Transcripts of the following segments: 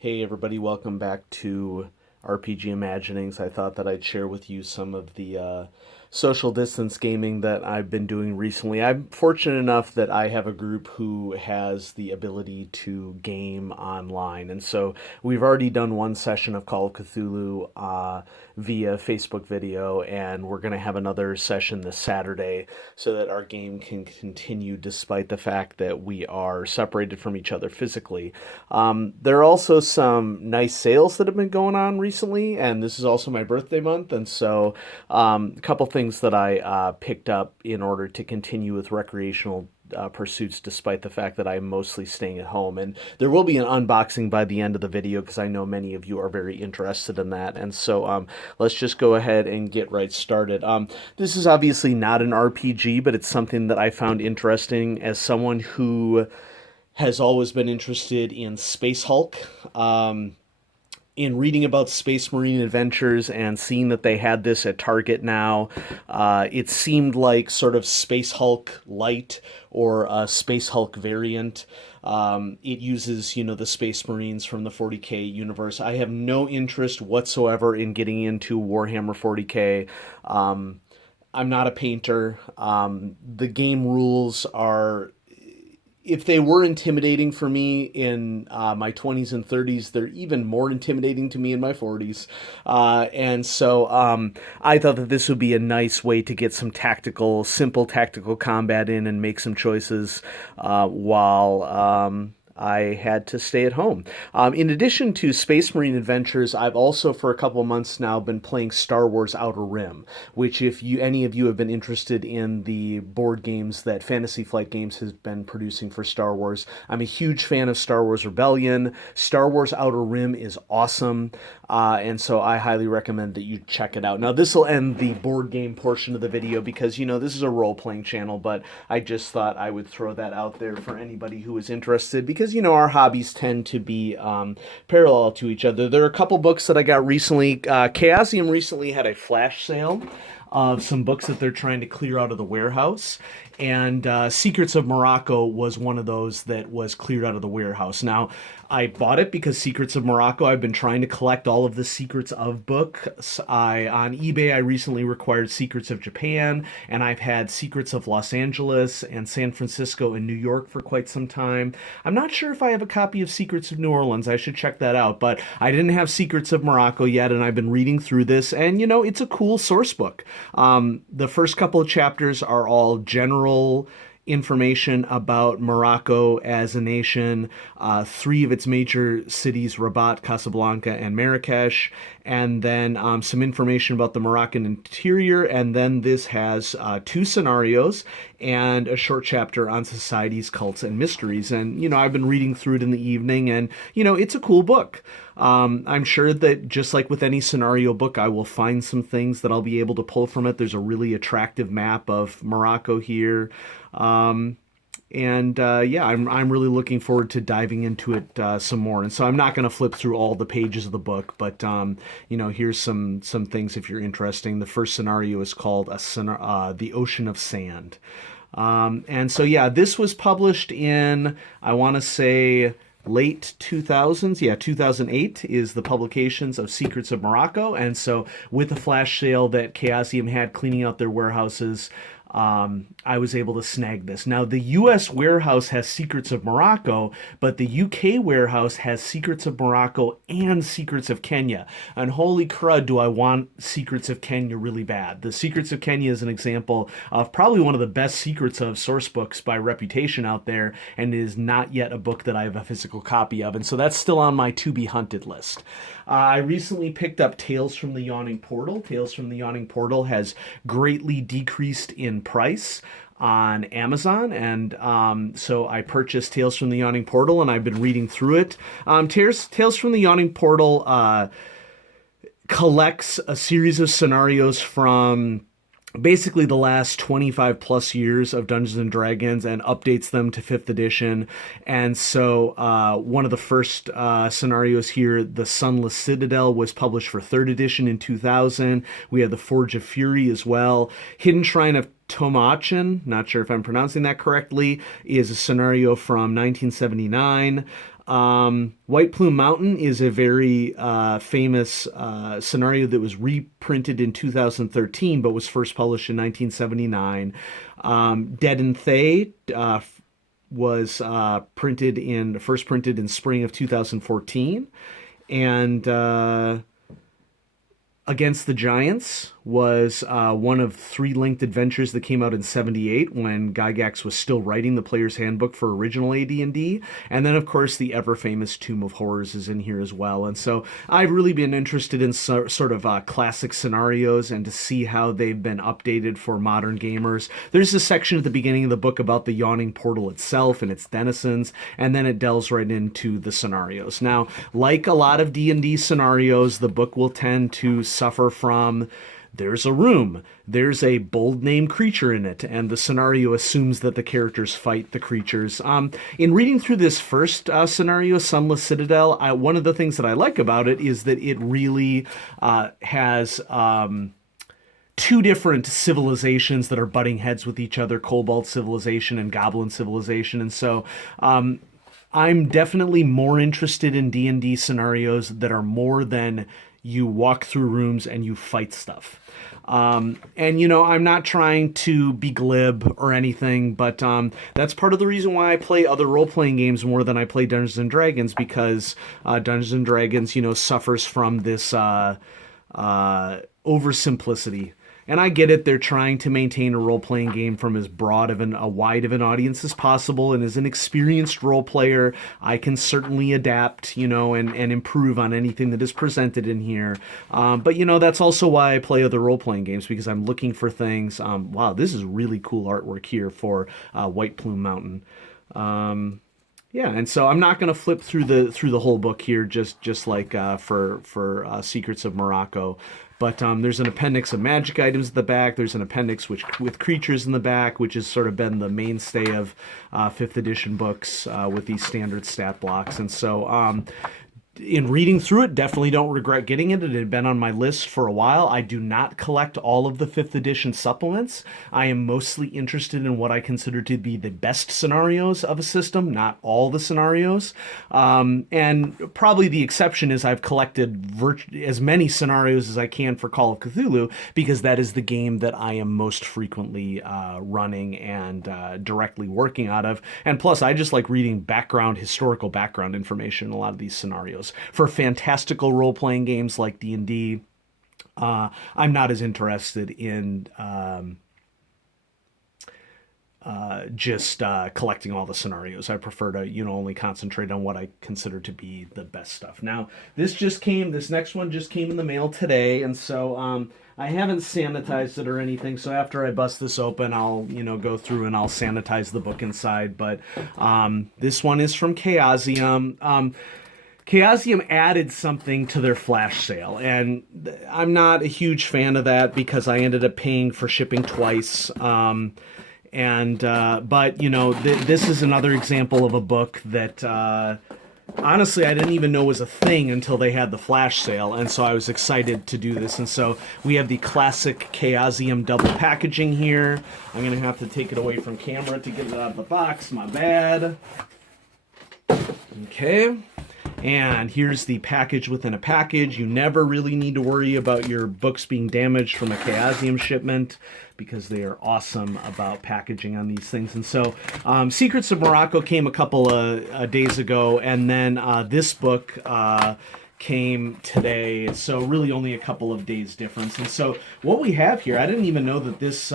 Hey everybody, welcome back to RPG Imaginings. I thought that I'd share with you some of the social distance gaming that I've been doing recently. I'm fortunate enough that I have a group who has the ability to game online. And so we've already done one session of Call of Cthulhu via Facebook video, and we're going to have another session this Saturday so that our game can continue despite the fact that we are separated from each other physically. There are also some nice sales that have been going on recently, and this is also my birthday month, and so a couple things that I picked up in order to continue with recreational pursuits despite the fact that I'm mostly staying at home. And there will be an unboxing by the end of the video because I know many of you are very interested in that. And so let's just go ahead and get right started. This is obviously not an RPG, but it's something that I found interesting as someone who has always been interested in Space Hulk. In reading about Space Marine Adventures and seeing that they had this at Target now, it seemed like sort of Space Hulk Light or a Space Hulk variant. It uses, the Space Marines from the 40K universe. I have no interest whatsoever in getting into Warhammer 40K. I'm not a painter. The game rules are, if they were intimidating for me in my 20s and 30s, they're even more intimidating to me in my 40s. And so I thought that this would be a nice way to get some simple tactical combat in and make some choices while I had to stay at home. In addition to Space Marine Adventures, I've also for a couple of months now been playing Star Wars Outer Rim, which if any of you have been interested in the board games that Fantasy Flight Games has been producing for Star Wars, I'm a huge fan of Star Wars Rebellion. Star Wars Outer Rim is awesome, and so I highly recommend that you check it out. Now this will end the board game portion of the video because, this is a role-playing channel, but I just thought I would throw that out there for anybody who is interested because, our hobbies tend to be parallel to each other. There are a couple books that I got recently. Chaosium recently had a flash sale of some books that they're trying to clear out of the warehouse. And Secrets of Morocco was one of those that was cleared out of the warehouse. Now, I bought it because Secrets of Morocco, I've been trying to collect all of the Secrets of books. On eBay, I recently required Secrets of Japan, and I've had Secrets of Los Angeles and San Francisco and New York for quite some time. I'm not sure if I have a copy of Secrets of New Orleans. I should check that out, but I didn't have Secrets of Morocco yet, and I've been reading through this, and, it's a cool source book. The first couple of chapters are all general information about Morocco as a nation, three of its major cities, Rabat, Casablanca, and Marrakesh, and then some information about the Moroccan interior, and then this has two scenarios and a short chapter on societies, cults, and mysteries. And, I've been reading through it in the evening, and, it's a cool book. I'm sure that just like with any scenario book, I will find some things that I'll be able to pull from it. There's a really attractive map of Morocco here. I'm really looking forward to diving into it some more. And so I'm not going to flip through all the pages of the book, but here's some things if you're interested. The first scenario is called The Ocean of Sand. This was published in, I want to say, late 2000s. 2008 is the publications of Secrets of Morocco. And so with the flash sale that Chaosium had cleaning out their warehouses, I was able to snag this. Now, the U.S. warehouse has Secrets of Morocco, but the U.K. warehouse has Secrets of Morocco and Secrets of Kenya. And holy crud, do I want Secrets of Kenya really bad. The Secrets of Kenya is an example of probably one of the best Secrets of source books by reputation out there, and it is not yet a book that I have a physical copy of. And so that's still on my to-be-hunted list. I recently picked up Tales from the Yawning Portal. Tales from the Yawning Portal has greatly decreased in price on Amazon, and so I purchased Tales from the Yawning Portal, and I've been reading through it. Tales from the Yawning Portal collects a series of scenarios from basically the last 25 plus years of Dungeons and Dragons and updates them to 5th edition. And so one of the first scenarios here, the Sunless Citadel, was published for 3rd edition in 2000. We have the Forge of Fury as well. Hidden Shrine of Tomachin, not sure if I'm pronouncing that correctly, is a scenario from 1979. White Plume Mountain is a very famous scenario that was reprinted in 2013, but was first published in 1979. Dead and Thay was first printed in spring of 2014, and Against the Giants was one of 3 linked adventures that came out in '78 when Gygax was still writing the player's handbook for original AD&D. And then, of course, the ever-famous Tomb of Horrors is in here as well. And so I've really been interested in sort of classic scenarios and to see how they've been updated for modern gamers. There's a section at the beginning of the book about the Yawning Portal itself and its denizens, and then it delves right into the scenarios. Now, like a lot of D&D scenarios, the book will tend to suffer from there's a room, there's a bold name creature in it, and the scenario assumes that the characters fight the creatures. In reading through this first scenario, Sunless Citadel, one of the things that I like about it is that it really has 2 different civilizations that are butting heads with each other, Kobold civilization and Goblin civilization, and so I'm definitely more interested in D&D scenarios that are more than you walk through rooms and you fight stuff. And, I'm not trying to be glib or anything, but that's part of the reason why I play other role-playing games more than I play Dungeons & Dragons, because Dungeons & Dragons, suffers from this oversimplicity. And I get it, they're trying to maintain a role-playing game from as broad of a wide of an audience as possible, and as an experienced role player, I can certainly adapt, and improve on anything that is presented in here. But, that's also why I play other role-playing games, because I'm looking for things. Wow, this is really cool artwork here for White Plume Mountain. Yeah, and so I'm not going to flip through the whole book here, just like for Secrets of Morocco. But there's an appendix of magic items at the back. There's an appendix with creatures in the back, which has sort of been the mainstay of 5th edition books with these standard stat blocks. And so in reading through it, definitely don't regret getting it. It had been on my list for a while. I do not collect all of the 5th edition supplements. I am mostly interested in what I consider to be the best scenarios of a system, not all the scenarios. And probably the exception is I've collected as many scenarios as I can for Call of Cthulhu, because that is the game that I am most frequently running and directly working out of. And plus, I just like reading historical background information in a lot of these scenarios. For fantastical role-playing games like D&D, I'm not as interested in just collecting all the scenarios. I prefer to, only concentrate on what I consider to be the best stuff. Now, this next one just came in the mail today, and so I haven't sanitized it or anything, so after I bust this open, I'll, go through and I'll sanitize the book inside. But this one is from Chaosium. Chaosium added something to their flash sale, and I'm not a huge fan of that because I ended up paying for shipping twice. But this is another example of a book that honestly I didn't even know was a thing until they had the flash sale, and so I was excited to do this. And so we have the classic Chaosium double packaging here. I'm gonna have to take it away from camera to get it out of the box. My bad. Okay. And here's the package within a package. You never really need to worry about your books being damaged from a Chaosium shipment, because they are awesome about packaging on these things. And so Secrets of Morocco came a couple of days ago, and then this book came today, so really only a couple of days difference. And so what we have here, I didn't even know that this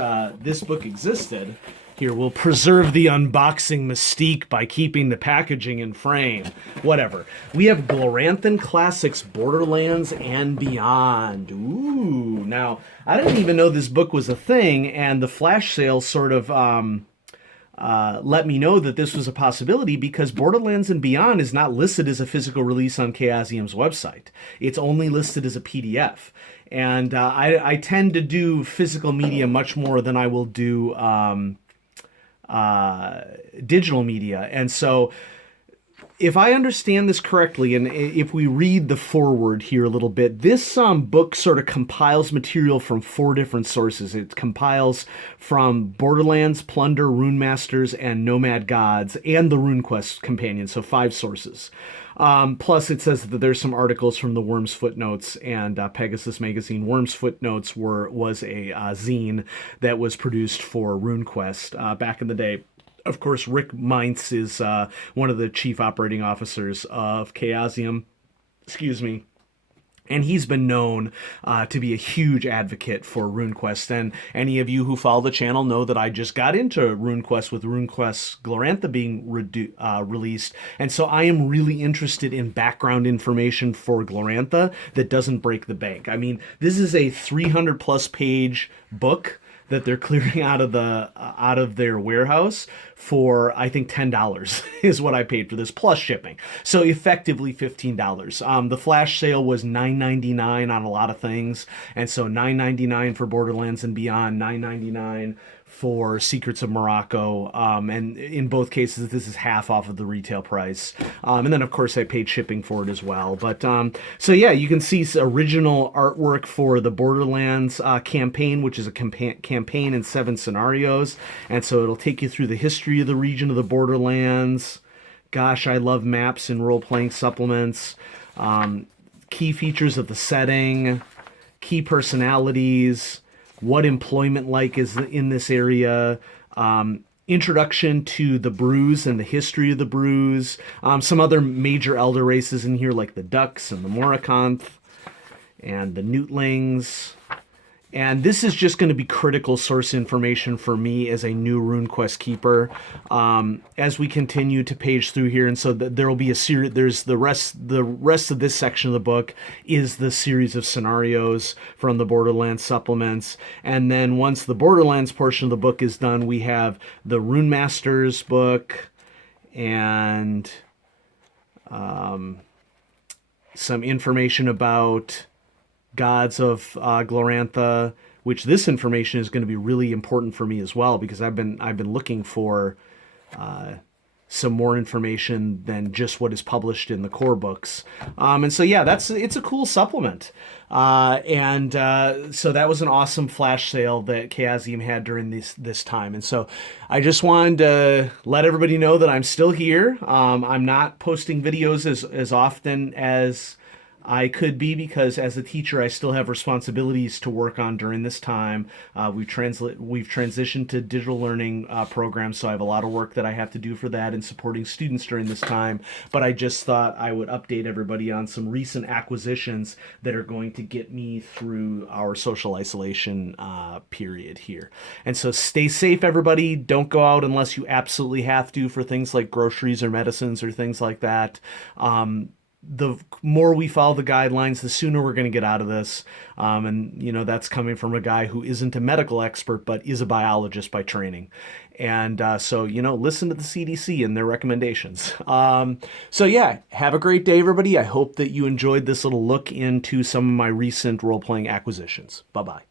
book existed. Here, we'll preserve the unboxing mystique by keeping the packaging in frame. Whatever. We have Gloranthan Classics, Borderlands and Beyond. Ooh. Now, I didn't even know this book was a thing, and the flash sale sort of let me know that this was a possibility, because Borderlands and Beyond is not listed as a physical release on Chaosium's website. It's only listed as a PDF. And I tend to do physical media much more than I will do digital media, and so if I understand this correctly, and if we read the foreword here a little bit, this book sort of compiles material from 4 different sources. It compiles from Borderlands, Plunder, Rune Masters, and Nomad Gods, and the RuneQuest companion, so 5 sources. Plus, it says that there's some articles from the Worms Footnotes and Pegasus Magazine. Worms Footnotes was a zine that was produced for RuneQuest back in the day. Of course, Rick Meintz is one of the chief operating officers of Chaosium. Excuse me. And he's been known to be a huge advocate for RuneQuest. And any of you who follow the channel know that I just got into RuneQuest with RuneQuest Glorantha being released. And so I am really interested in background information for Glorantha that doesn't break the bank. I mean, this is a 300 plus page book that they're clearing out of their warehouse for, I think, $10 is what I paid for this, plus shipping. So effectively $15. The flash sale was $9.99 on a lot of things, and so $9.99 for Borderlands and Beyond, $9.99 for Secrets of Morocco, and in both cases this is half off of the retail price, and then of course I paid shipping for it as well. But so yeah, you can see original artwork for the Borderlands campaign, which is a campaign in 7 scenarios, and so it'll take you through the history of the region of the Borderlands. Gosh, I love maps and role-playing supplements. Key features of the setting, key personalities, what employment like is in this area, introduction to the Brews and the history of the Brews, some other major elder races in here like the Ducks and the Morakanth and the Newtlings. And this is just going to be critical source information for me as a new RuneQuest keeper as we continue to page through here. And so there will be a series. There's the rest of this section of the book is the series of scenarios from the Borderlands supplements. And then once the Borderlands portion of the book is done, we have the Rune Masters book and some information about Gods of Glorantha, which this information is going to be really important for me as well, because I've been looking for some more information than just what is published in the core books. And so yeah, it's a cool supplement. So that was an awesome flash sale that Chaosium had during this time. And so I just wanted to let everybody know that I'm still here. I'm not posting videos as often as I could be, because as a teacher I still have responsibilities to work on during this time. We've transitioned to digital learning programs, so I have a lot of work that I have to do for that and supporting students during this time. But I just thought I would update everybody on some recent acquisitions that are going to get me through our social isolation period here. And so stay safe, everybody. Don't go out unless you absolutely have to for things like groceries or medicines or things like that. The more we follow the guidelines, the sooner we're going to get out of this. And, that's coming from a guy who isn't a medical expert, but is a biologist by training. And so, listen to the CDC and their recommendations. So yeah, have a great day, everybody. I hope that you enjoyed this little look into some of my recent role-playing acquisitions. Bye-bye.